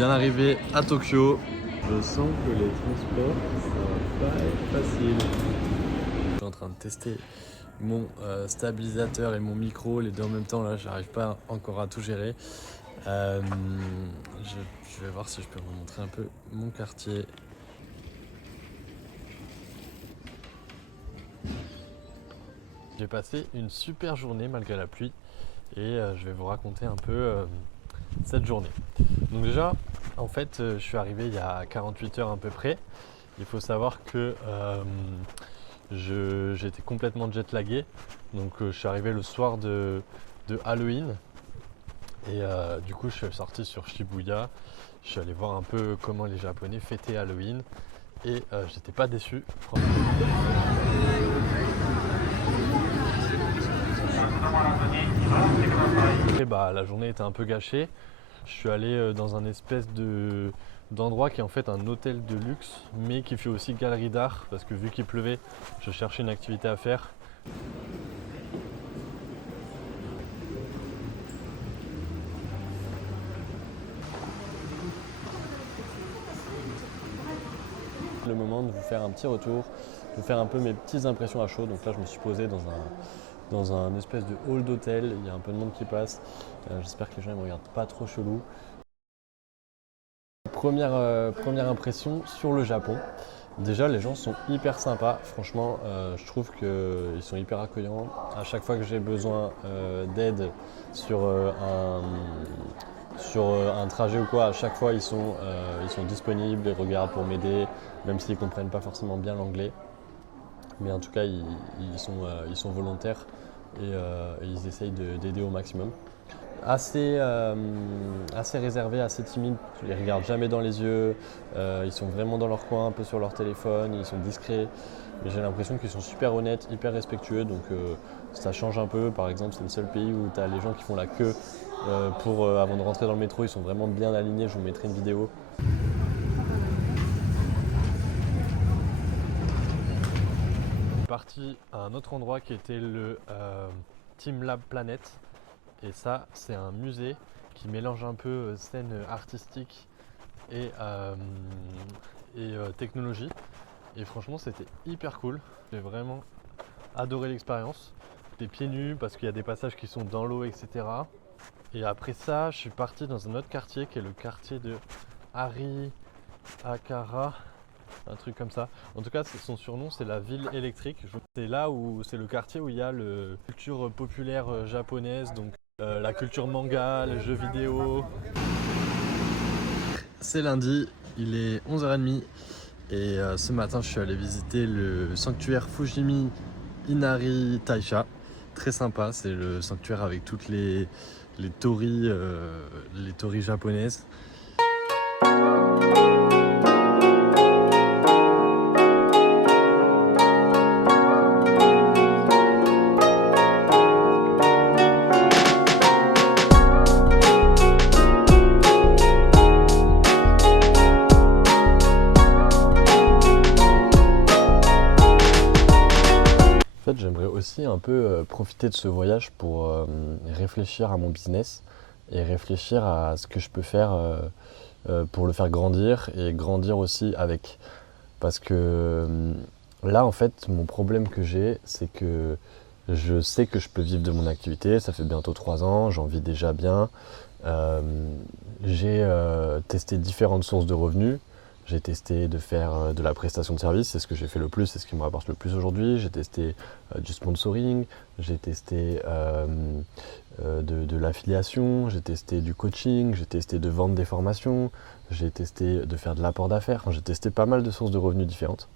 bien arrivé à Tokyo. Je sens que les transports, ça va pas être facile. Je suis en train de tester mon stabilisateur et mon micro, les deux en même temps. Là, j'arrive pas encore à tout gérer. Je vais voir si je peux vous montrer un peu mon quartier. J'ai passé une super journée malgré la pluie et je vais vous raconter un peu cette journée. Donc déjà, en fait, je suis arrivé il y a 48 heures à peu près. Il faut savoir que j'étais complètement jet-lagué. Donc je suis arrivé le soir de Halloween. Et du coup, je suis sorti sur Shibuya. Je suis allé voir un peu comment les Japonais fêtaient Halloween. Et j'étais pas déçu. Et bah, la journée était un peu gâchée. Je suis allé dans un espèce d'endroit qui est en fait un hôtel de luxe, mais qui fait aussi galerie d'art, parce que vu qu'il pleuvait, je cherchais une activité à faire. Le moment de vous faire un petit retour, de vous faire un peu mes petites impressions à chaud. Donc là, je me suis posé dans un espèce de hall d'hôtel. Il y a un peu de monde qui passe. J'espère que les gens ne me regardent pas trop chelou. Première impression sur le Japon. Déjà, les gens sont hyper sympas. Franchement, je trouve qu'ils sont hyper accueillants. À chaque fois que j'ai besoin d'aide sur un trajet ou quoi, à chaque fois ils sont disponibles, ils regardent pour m'aider, même s'ils ne comprennent pas forcément bien l'anglais. Mais en tout cas, ils sont volontaires et ils essayent d'aider au maximum. Assez réservés, assez timides, ils ne regardent jamais dans les yeux, ils sont vraiment dans leur coin, un peu sur leur téléphone, ils sont discrets. Mais j'ai l'impression qu'ils sont super honnêtes, hyper respectueux, donc ça change un peu. Par exemple, c'est le seul pays où tu as les gens qui font la queue avant de rentrer dans le métro, ils sont vraiment bien alignés, je vous mettrai une vidéo. Je suis parti à un autre endroit qui était le Team Lab Planet. Et ça, c'est un musée qui mélange un peu scène artistique et technologie. Et franchement, c'était hyper cool. J'ai vraiment adoré l'expérience. J'étais pieds nus parce qu'il y a des passages qui sont dans l'eau, etc. Et après ça, je suis parti dans un autre quartier qui est le quartier de Akara, un truc comme ça. En tout cas, son surnom, c'est la ville électrique. C'est là où c'est le quartier où il y a la culture populaire japonaise, donc la culture manga, les jeux vidéo. C'est lundi, il est 11h30 et ce matin je suis allé visiter le sanctuaire Fujimi Inari Taisha. Très sympa, c'est le sanctuaire avec toutes les torii japonaises. En fait, j'aimerais aussi un peu profiter de ce voyage pour réfléchir à mon business et réfléchir à ce que je peux faire pour le faire grandir et grandir aussi avec. Parce que là, en fait, mon problème que j'ai, c'est que je sais que je peux vivre de mon activité. Ça fait bientôt 3 ans, j'en vis déjà bien. Euh, j'ai testé différentes sources de revenus. J'ai testé de faire de la prestation de service, c'est ce que j'ai fait le plus, c'est ce qui me rapporte le plus aujourd'hui. J'ai testé du sponsoring, j'ai testé de l'affiliation, j'ai testé du coaching, j'ai testé de vendre des formations, j'ai testé de faire de l'apport d'affaires. Enfin, j'ai testé pas mal de sources de revenus différentes.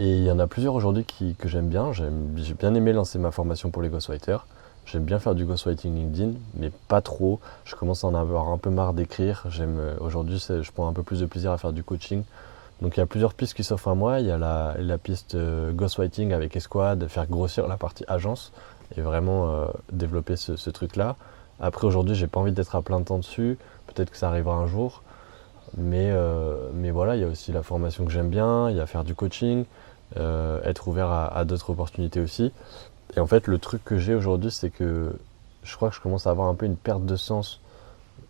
Et il y en a plusieurs aujourd'hui que j'aime bien. J'ai bien aimé lancer ma formation pour les ghostwriters. J'aime bien faire du ghostwriting LinkedIn, mais pas trop. Je commence à en avoir un peu marre d'écrire. Aujourd'hui, je prends un peu plus de plaisir à faire du coaching. Donc il y a plusieurs pistes qui s'offrent à moi. Il y a la piste ghostwriting avec Esquad, faire grossir la partie agence et vraiment développer ce truc-là. Après aujourd'hui, j'ai pas envie d'être à plein temps dessus. Peut-être que ça arrivera un jour. Mais voilà, il y a aussi la formation que j'aime bien, il y a faire du coaching, être ouvert à d'autres opportunités aussi. Et en fait, le truc que j'ai aujourd'hui, c'est que je crois que je commence à avoir un peu une perte de sens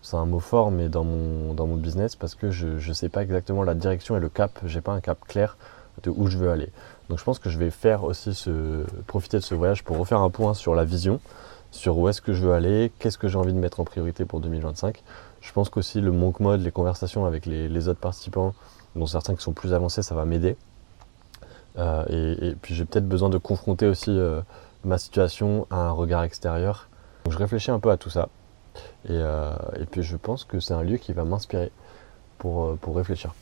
c'est un mot fort, mais dans mon business, parce que je ne sais pas exactement la direction et le cap, j'ai pas un cap clair de où je veux aller. Donc je pense que je vais faire aussi profiter de ce voyage pour refaire un point sur la vision, sur où est-ce que je veux aller, qu'est-ce que j'ai envie de mettre en priorité pour 2025. Je pense qu'aussi le monk mode, les conversations avec les autres participants, dont certains qui sont plus avancés, ça va m'aider. Et puis j'ai peut-être besoin de confronter aussi ma situation à un regard extérieur. Donc je réfléchis un peu à tout ça. Et puis je pense que c'est un lieu qui va m'inspirer pour réfléchir.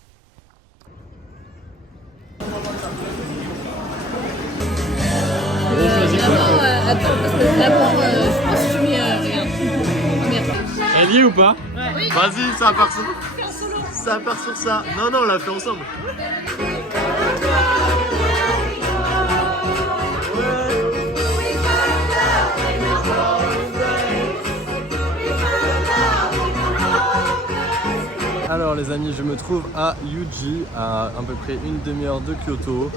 Attends, parce que d'abord, je pense que je mets. Regarde. Merde. Elle y est ou pas? Ouais. Oui. Vas-y, ça part sur Fais en solo. ça. Part sur ça. Non, on l'a fait ensemble. Alors les amis, je me trouve à Yuji, à peu près une demi-heure de Kyoto.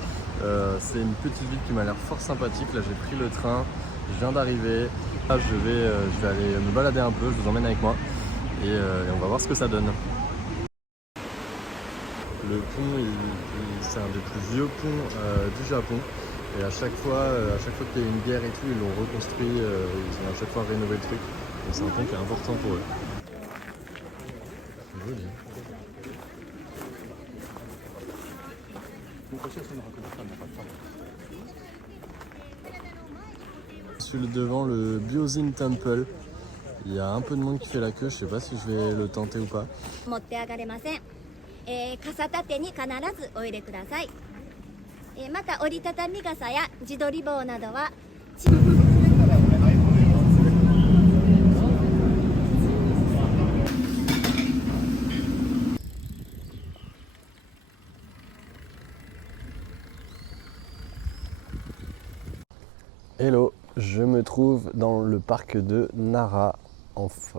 C'est une petite ville qui m'a l'air fort sympathique. Là j'ai pris le train, je viens d'arriver. Là je vais aller me balader un peu, je vous emmène avec moi et on va voir ce que ça donne. Le pont, c'est un des plus vieux ponts du Japon. Et à chaque fois qu'il y a une guerre et tout, ils l'ont reconstruit, ils ont à chaque fois rénové le truc. Donc c'est un pont qui est important pour eux. C'est joli. Je suis devant le Byozin Temple. Il y a un peu de monde qui fait la queue, je sais pas si je vais le tenter ou pas. 持って上がれません。傘立てに必ずお入れください。また折りたたみ傘や自撮り棒などは Hello, je me trouve dans le parc de Nara,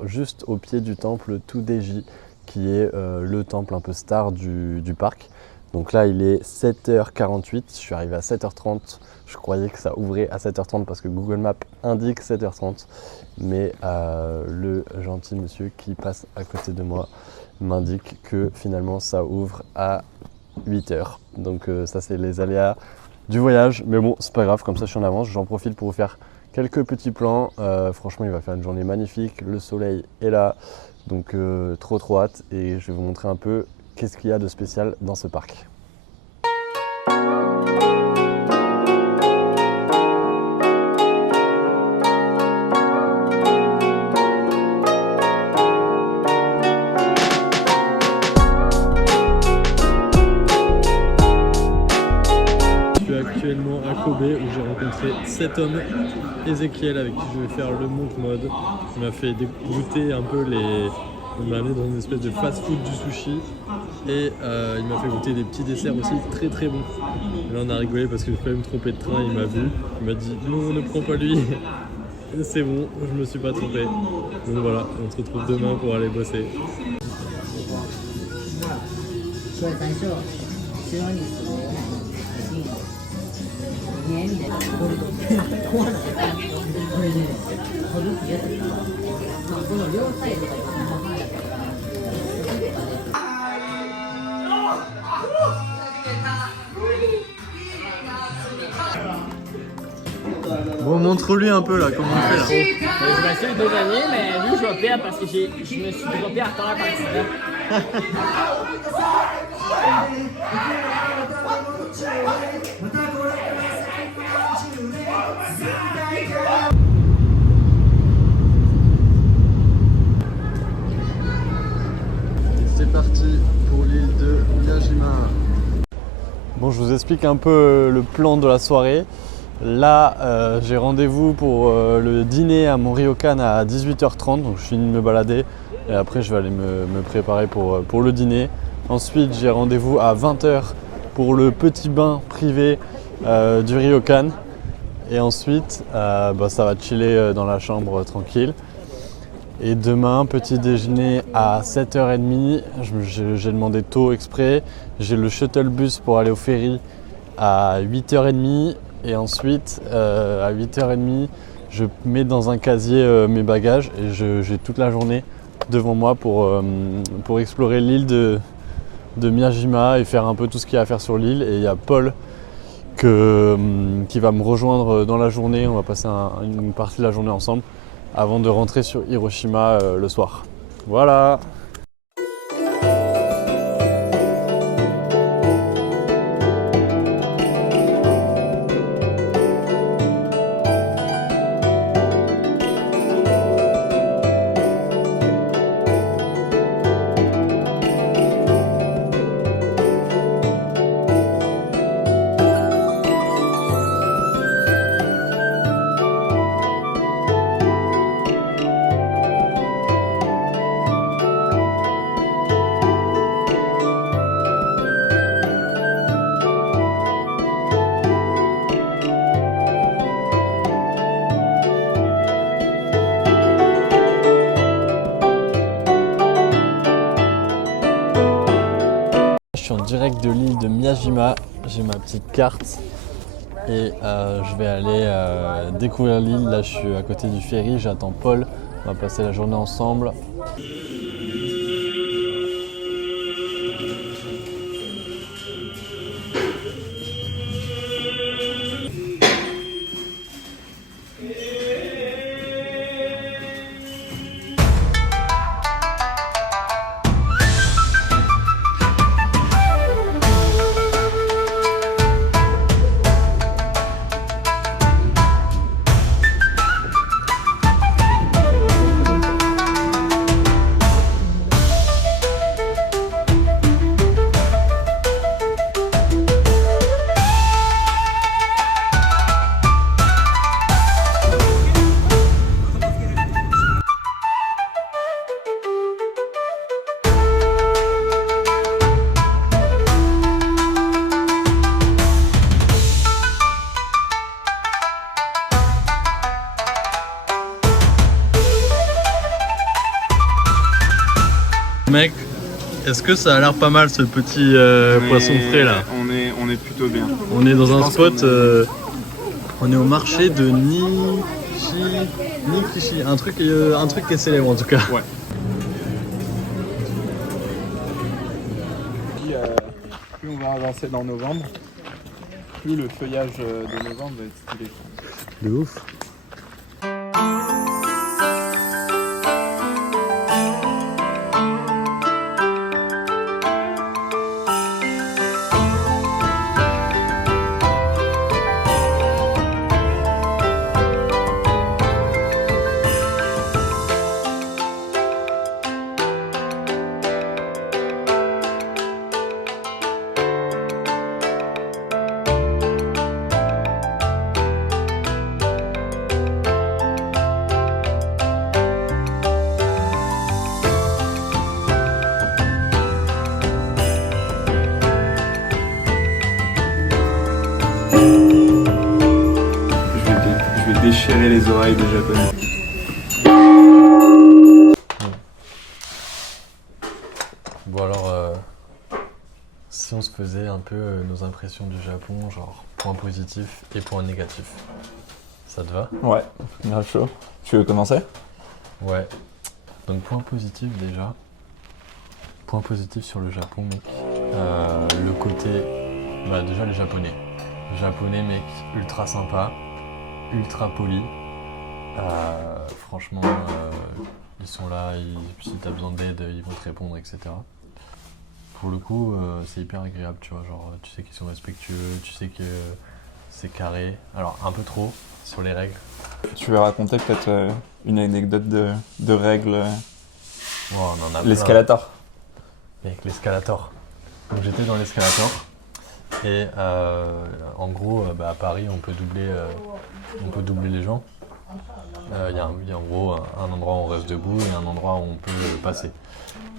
juste au pied du temple Tudeji, qui est le temple un peu star du parc. Donc là, il est 7h48, je suis arrivé à 7h30. Je croyais que ça ouvrait à 7h30 parce que Google Maps indique 7h30. Mais le gentil monsieur qui passe à côté de moi m'indique que finalement ça ouvre à 8h. Donc ça, c'est les aléas du voyage. Mais bon, c'est pas grave, comme ça je suis en avance. J'en profite pour vous faire quelques petits plans. Franchement, il va faire une journée magnifique. Le soleil est là. Donc trop hâte. Et je vais vous montrer un peu qu'est-ce qu'il y a de spécial dans ce parc. Je suis actuellement à Kobe où j'ai rencontré cet homme, Ezekiel, avec qui je vais faire le monk mode. Il m'a fait goûter un peu il m'a amené dans une espèce de fast-food du sushi et il m'a fait goûter des petits desserts aussi très bons. Et là on a rigolé parce que je failli me tromper de train, il m'a vu, il m'a dit non, ne prends pas lui. Et c'est bon, je me suis pas trompé. Donc voilà, on se retrouve demain pour aller bosser. Bon, montre-lui un peu là, comment on fait là. Je m'assure 2 années, mais lui, je vais perdre parce que je me suis droppé à terre par accident. C'est parti pour l'île de Miyajima. Bon, je vous explique un peu le plan de la soirée. Là, j'ai rendez-vous pour le dîner à mon ryokan à 18h30, donc je finis de me balader et après je vais aller me préparer pour le dîner. Ensuite, j'ai rendez-vous à 20h pour le petit bain privé du ryokan et ensuite, ça va chiller dans la chambre tranquille. Et demain, petit déjeuner à 7h30, j'ai demandé tôt exprès. J'ai le shuttle bus pour aller au ferry à 8h30. Et ensuite, à 8h30, je mets dans un casier mes bagages et j'ai toute la journée devant moi pour explorer l'île de Miyajima et faire un peu tout ce qu'il y a à faire sur l'île. Et il y a Paul qui va me rejoindre dans la journée. On va passer une partie de la journée ensemble avant de rentrer sur Hiroshima le soir. Voilà. Je suis en direct de l'île de Miyajima, j'ai ma petite carte et je vais aller découvrir l'île. Là je suis à côté du ferry, j'attends Paul, on va passer la journée ensemble. Mec, est-ce que ça a l'air pas mal ce petit poisson frais là? On est plutôt bien. On est dans un spot, qu'on on est au marché de Nikishi, un truc qui est célèbre en tout cas. Ouais. Plus on va avancer dans novembre, plus le feuillage de novembre va être stylé. De ouf. Je vais déchirer les oreilles des Japonais. Bon alors, si on se faisait un peu nos impressions du Japon, genre point positif et point négatif, ça te va? Ouais, grave chaud. Tu veux commencer? Ouais. Donc point positif déjà. Point positif sur le Japon, mec. Le côté, bah déjà les Japonais. Japonais, mec, ultra sympa, ultra poli. Franchement, ils sont là, si t'as besoin d'aide, ils vont te répondre, etc. Pour le coup, c'est hyper agréable, tu vois, genre tu sais qu'ils sont respectueux, tu sais que c'est carré. Alors un peu trop sur les règles. Tu veux raconter peut-être une anecdote de règles? Oh, on en a L'escalator. Avec l'escalator. Donc j'étais dans l'escalator et en gros à Paris on peut doubler les gens. Il y a en gros un endroit où on reste debout et un endroit où on peut passer.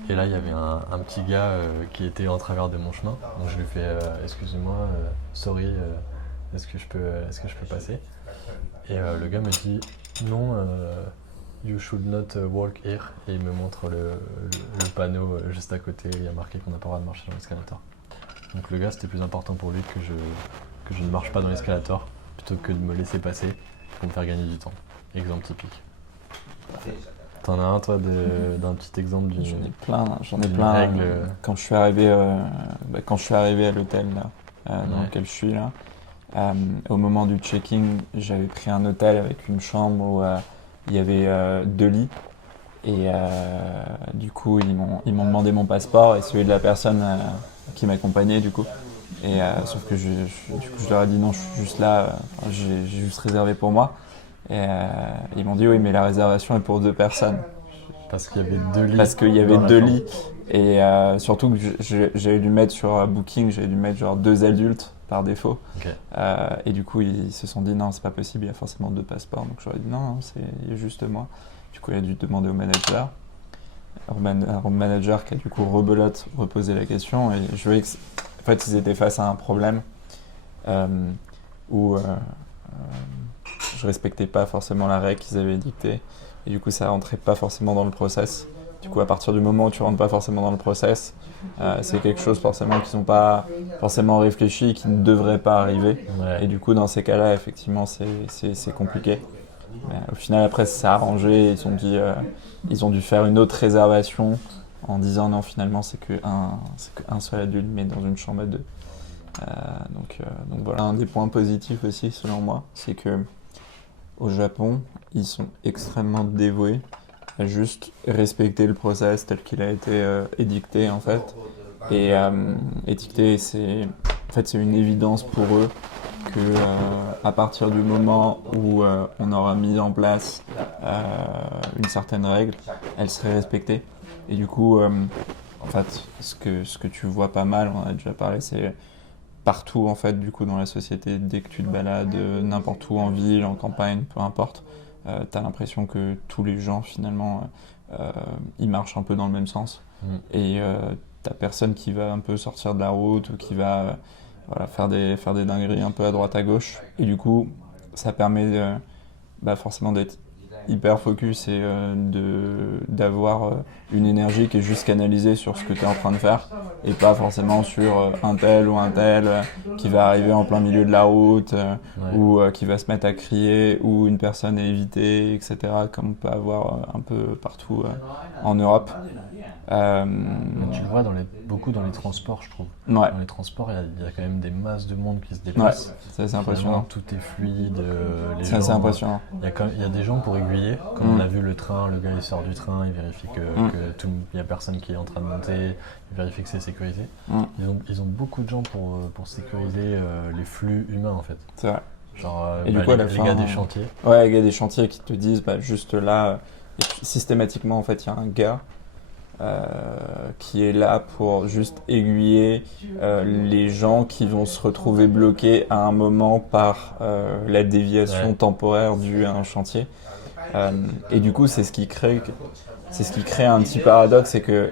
Et là il y avait un petit gars qui était en travers de mon chemin. Donc je lui fais excusez-moi, sorry, est-ce que je peux passer? Et le gars me dit non, you should not walk here. Et il me montre le panneau juste à côté, il y a marqué qu'on n'a pas le droit de marcher dans l'escalator. Donc le gars c'était plus important pour lui que je ne marche pas dans l'escalator plutôt que de me laisser passer pour me faire gagner du temps. Exemple typique. T'en as un, toi, d'un petit exemple J'en ai plein, d'une règle, Quand je suis arrivé à l'hôtel là, dans lequel je suis là, au moment du check-in, j'avais pris un hôtel avec une chambre où il y avait 2 lits. Et du coup, ils m'ont demandé mon passeport et celui de la personne qui m'accompagnait du coup. Et sauf que du coup, je leur ai dit non, je suis juste là, j'ai juste réservé pour moi. Et ils m'ont dit oui, mais la réservation est pour 2 personnes. parce qu'il y avait 2 lits. Parce qu'il y avait dans la 2 chambre. lits. Et surtout que j'avais dû mettre sur Booking, j'avais dû mettre genre 2 adultes par défaut. Ok. Et du coup, ils se sont dit non, c'est pas possible, il y a forcément 2 passeports. Donc je leur ai dit non, il y a juste moi. Du coup, il a dû demander au manager. Un manager qui a du coup rebelote, reposé la question. Et je voyais en fait, ils étaient face à un problème où je respectais pas forcément la règle qu'ils avaient dictée. Et du coup, ça rentrait pas forcément dans le process. Du coup, à partir du moment où tu rentres pas forcément dans le process, c'est quelque chose forcément qui sont pas forcément réfléchis, qui ne devrait pas arriver. Ouais. Et du coup, dans ces cas-là, effectivement, c'est compliqué. Mais au final, après, ça s'est arrangé. Ils ont dû faire une autre réservation en disant non, finalement, c'est qu'un seul adulte, mais dans une chambre à 2. Donc voilà. Un des points positifs aussi, selon moi, c'est que au Japon, ils sont extrêmement dévoués à juste respecter le process tel qu'il a été édicté en fait. Et édicté, c'est une évidence pour eux que à partir du moment où on aura mis en place une certaine règle, elle serait respectée. Et du coup, en fait, ce que tu vois pas mal, on en a déjà parlé, c'est partout en fait, du coup, dans la société, dès que tu te balades n'importe où, en ville, en campagne, peu importe, t'as l'impression que tous les gens finalement, ils marchent un peu dans le même sens. Et t'as personne qui va un peu sortir de la route ou qui va faire des dingueries un peu à droite à gauche. Et du coup, ça permet forcément d'être hyper focus et d'avoir une énergie qui est juste canalisée sur ce que tu es en train de faire et pas forcément sur un tel ou un tel qui va arriver en plein milieu de la route ou qui va se mettre à crier ou une personne à éviter, etc. comme on peut avoir un peu partout en Europe. Tu le vois beaucoup dans les transports, je trouve. Ouais. Dans les transports, il y a quand même des masses de monde qui se Ouais, déplacent. ça c'est impressionnant. Finalement, tout est fluide. Les Ça gens, c'est impressionnant. Il y a des gens pour aiguiller, comme on a vu le train, le gars il sort du train, il vérifie qu'il n'y a personne qui est en train de monter, il vérifie que c'est sécurisé. Ils ont beaucoup de gens pour sécuriser les flux humains en fait. C'est vrai. Genre Et du coup, à la les fin, gars des chantiers. Ouais, les gars des chantiers qui te disent juste là, systématiquement en fait, il y a un gars qui est là pour juste aiguiller les gens qui vont se retrouver bloqués à un moment par la déviation temporaire due à un chantier. Et du coup, c'est ce qui crée un petit paradoxe, c'est que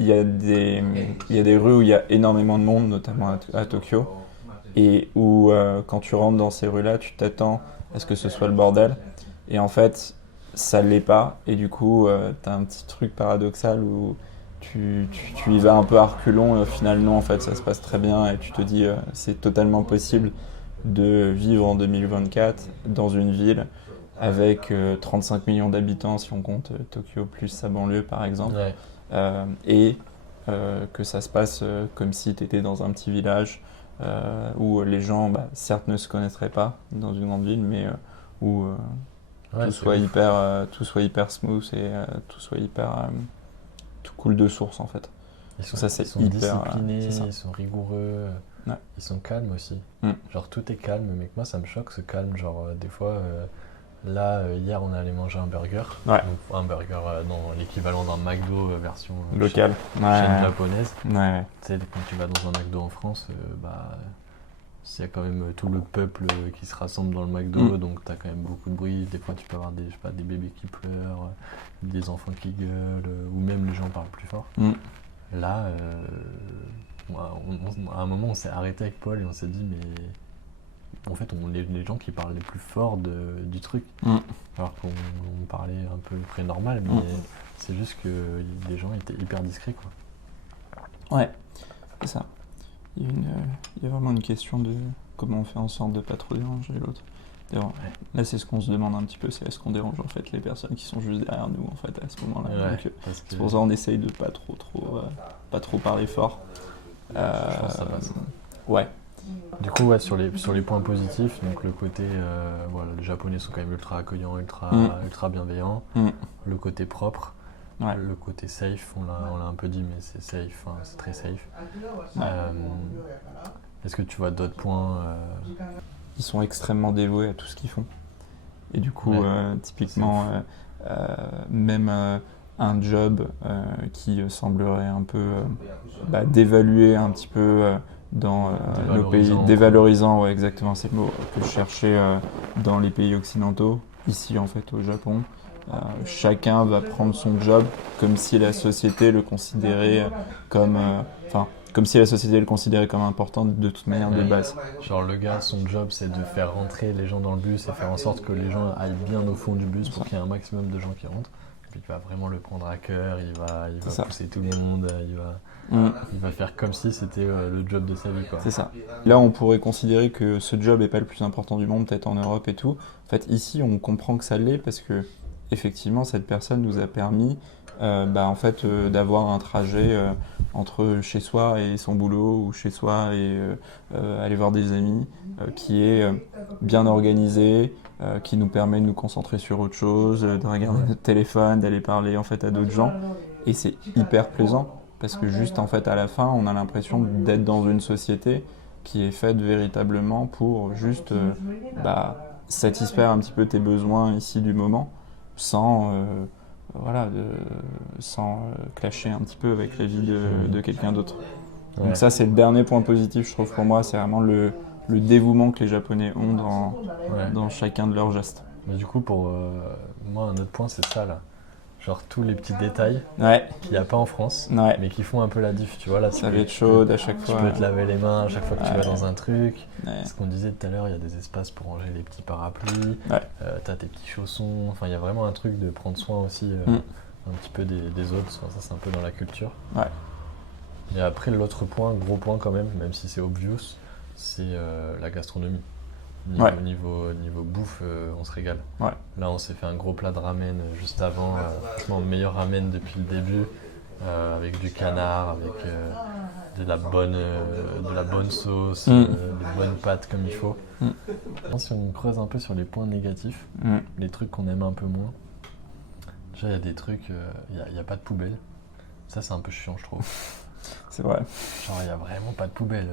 il y a des rues où il y a énormément de monde, notamment à Tokyo, et où quand tu rentres dans ces rues-là, tu t'attends à ce que ce soit le bordel. Et en fait, ça l'est pas. Et du coup, t'as un petit truc paradoxal où tu y vas un peu à reculons et au final, non, en fait, ça se passe très bien. Et tu te dis, c'est totalement possible de vivre en 2024 dans une ville avec 35 millions d'habitants, si on compte Tokyo plus sa banlieue, par exemple. Et que ça se passe comme si tu étais dans un petit village où les gens, certes, ne se connaîtraient pas dans une grande ville, mais où tout soit hyper smooth et tout soit hyper tout coule de source en fait. Ils sont hyper disciplinés, ils sont rigoureux, ils sont calmes aussi. Genre tout est calme, mais moi ça me choque ce calme. Genre des fois, hier on est allé manger un burger, donc un burger dans l'équivalent d'un McDo version locale, chaîne japonaise. Tu sais, quand tu vas dans un McDo en France, il y a quand même tout le peuple qui se rassemble dans le McDo, donc tu as quand même beaucoup de bruit. Des fois, tu peux avoir des bébés qui pleurent, des enfants qui gueulent, ou même les gens parlent plus fort. Là, à un moment, on s'est arrêté avec Paul et on s'est dit, mais en fait, les gens qui parlent les plus forts du truc, alors qu'on parlait un peu près normal, mais c'est juste que les gens étaient hyper discrets, quoi. Ouais, c'est ça. Il y a vraiment une question de comment on fait en sorte de ne pas trop déranger l'autre. D'ailleurs, là, c'est ce qu'on se demande un petit peu, c'est est-ce qu'on dérange en fait les personnes qui sont juste derrière nous en fait à ce moment-là. Ouais, Donc, parce que c'est pour ça qu'on essaye de pas trop parler fort. je pense que ça passe. Ouais. Du coup, ouais, sur les points positifs, donc le côté, voilà, les Japonais sont quand même ultra accueillants, ultra bienveillants. Le côté propre, Ouais. le côté safe, on l'a un peu dit, mais c'est safe, hein, c'est très safe. Est-ce que tu vois d'autres points Ils sont extrêmement dévoués à tout ce qu'ils font. Et du coup, Ouais. typiquement, même un job qui semblerait un peu dévaluer un petit peu dans nos pays, Dévalorisant. dévalorisant, ouais, exactement, c'est le mot que je cherchais dans les pays occidentaux, ici en fait au Japon. Chacun va prendre son job comme si la société le considérait comme, comme si la société le considérait comme important de toute manière de base. Genre le gars, son job c'est de faire rentrer les gens dans le bus et faire en sorte que les gens aillent bien au fond du bus pour qu'il y ait un maximum de gens qui rentrent. Puis il va vraiment le prendre à cœur, il va pousser tout le monde, il va faire comme si c'était le job de sa vie, quoi. C'est ça. Là, on pourrait considérer que ce job n'est pas le plus important du monde, peut-être en Europe et tout. En fait, ici, on comprend que ça l'est parce que, effectivement, cette personne nous a permis d'avoir un trajet entre chez soi et son boulot ou chez soi et aller voir des amis qui est bien organisé, qui nous permet de nous concentrer sur autre chose, de regarder notre téléphone, d'aller parler en fait à d'autres gens. Et c'est hyper plaisant parce que juste en fait à la fin, on a l'impression d'être dans une société qui est faite véritablement pour juste satisfaire un petit peu tes besoins ici du moment sans clasher un petit peu avec la vie de quelqu'un d'autre. Ouais. Donc ça, c'est le dernier point positif, je trouve, pour moi, c'est vraiment le dévouement que les Japonais ont dans chacun de leurs gestes. Mais du coup, pour moi, un autre point, c'est ça, là. Genre tous les petits détails Ouais, qu'il n'y a pas en France, ouais. mais qui font un peu la diff, tu vois. Là, Ça va être chaude à chaque tu fois. peux te laver les mains à chaque fois que tu vas dans un truc. Ouais. Ce qu'on disait tout à l'heure, il y a des espaces pour ranger les petits parapluies, Ouais. t'as tes petits chaussons, enfin il y a vraiment un truc de prendre soin aussi un petit peu des autres, ça c'est un peu dans la culture. Ouais. Et après l'autre point, gros point quand même si c'est obvious, c'est la gastronomie. Niveau bouffe, on se régale. Ouais. Là on s'est fait un gros plat de ramen juste avant, franchement meilleur ramen depuis le début, avec du canard, avec de la bonne sauce, des bonnes pâtes comme il faut. Si on creuse un peu sur les points négatifs, les trucs qu'on aime un peu moins, déjà il y a des trucs, il n'y a pas de poubelle. Ça c'est un peu chiant je trouve. C'est vrai. Genre il n'y a vraiment pas de poubelle.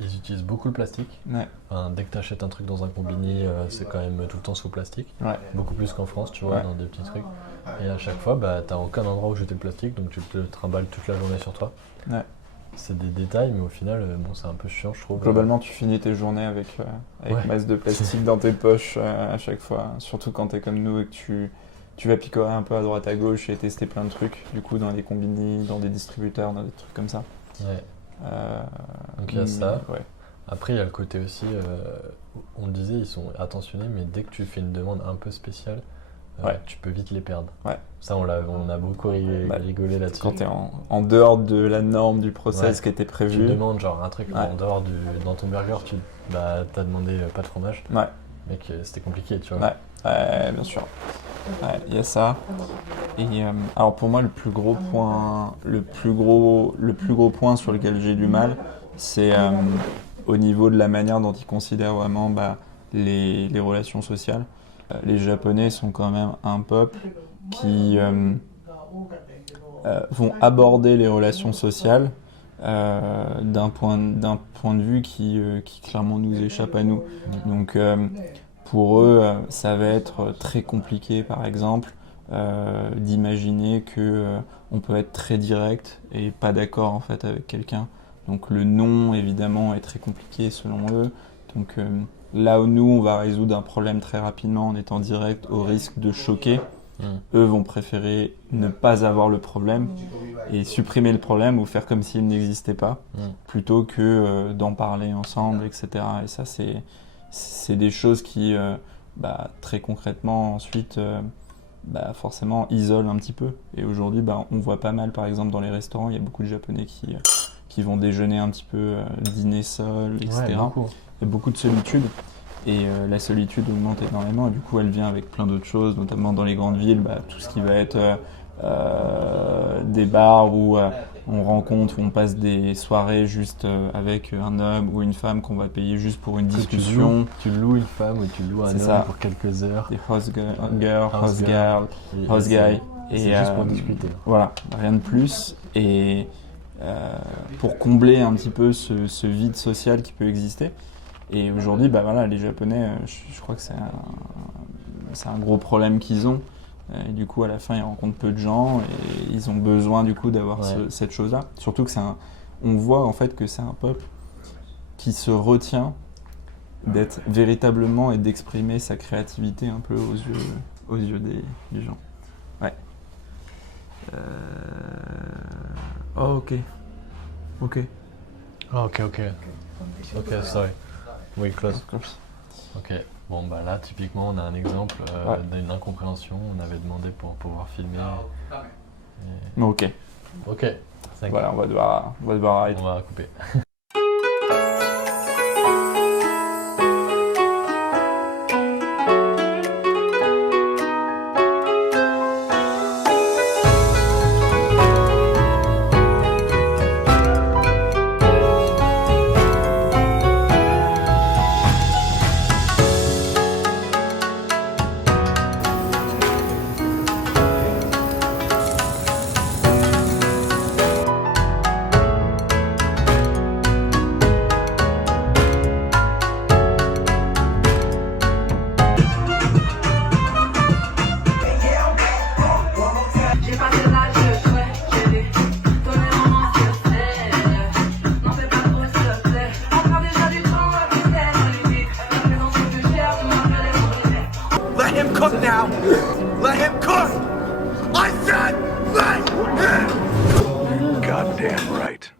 Ils utilisent beaucoup le plastique. Ouais. Enfin, dès que tu achètes un truc dans un combini, c'est quand même tout le temps sous plastique. Ouais. Beaucoup plus qu'en France, tu vois, Ouais. dans des petits trucs. Et à chaque fois, t'as aucun endroit où jeter le plastique, donc tu te le trimbales toute la journée sur toi. Ouais. C'est des détails, mais au final, c'est un peu chiant, je trouve. Globalement, tu finis tes journées avec Ouais. masse de plastique dans tes poches à chaque fois. Surtout quand t'es comme nous et que tu vas picorer un peu à droite à gauche et tester plein de trucs. Du coup, dans des combini, dans des distributeurs, dans des trucs comme ça. Ouais. Donc il y a ça. Ouais. Après, il y a le côté aussi, on le disait, ils sont attentionnés, mais dès que tu fais une demande un peu spéciale, tu peux vite les perdre. Ouais. Ça, on a beaucoup rigolé là-dessus. Quand tu es en dehors de la norme du process qui était Tu prévu. demandes genre un truc en dehors dans ton burger, t'as demandé pas de fromage. Ouais. Mec, c'était compliqué, tu vois. Ouais, bien sûr. Il y a ça. Et alors pour moi, le plus gros point sur lequel j'ai du mal, c'est au niveau de la manière dont ils considèrent vraiment les relations sociales. Les Japonais sont quand même un peuple qui vont aborder les relations sociales d'un point de vue qui clairement nous échappe à nous. Donc pour eux, ça va être très compliqué, par exemple, d'imaginer qu'on peut être très direct et pas d'accord en fait avec quelqu'un. Donc le non, évidemment, est très compliqué selon eux. Donc là où nous, on va résoudre un problème très rapidement en étant direct au risque de choquer, eux vont préférer ne pas avoir le problème et supprimer le problème ou faire comme s'il n'existait pas, plutôt que d'en parler ensemble, etc. Et ça, c'est des choses qui, très concrètement, ensuite, forcément, isolent un petit peu. Et aujourd'hui, on voit pas mal, par exemple, dans les restaurants, il y a beaucoup de Japonais qui vont déjeuner un petit peu, dîner seuls, etc. Ouais, beaucoup. Il y a beaucoup de solitude. Et la solitude augmente énormément, et du coup elle vient avec plein d'autres choses, notamment dans les grandes villes, tout ce qui va être des bars où on rencontre, où on passe des soirées juste avec un homme ou une femme qu'on va payer juste pour une discussion. Tu loues une femme ou tu loues un C'est homme ça. pour quelques heures. Des house girl, house Et guy. C'est juste pour discuter. Voilà, rien de plus. Et pour combler un petit peu ce vide social qui peut exister. Et aujourd'hui, les Japonais, je crois que c'est un gros problème qu'ils ont. Et du coup, à la fin, ils rencontrent peu de gens et ils ont besoin du coup d'avoir cette chose-là. Surtout que on voit en fait que c'est un peuple qui se retient d'être véritablement et d'exprimer sa créativité un peu aux yeux des gens. Ouais. Oh, ok. Ok, sorry. Oui, close. Ok. Bon, là, typiquement, on a un exemple d'une incompréhension. On avait demandé pour pouvoir filmer. Ok. Ok. Voilà, on va devoir arrêter. On va couper. Let him cook now! Let him cook! I said let him cook! Goddamn right.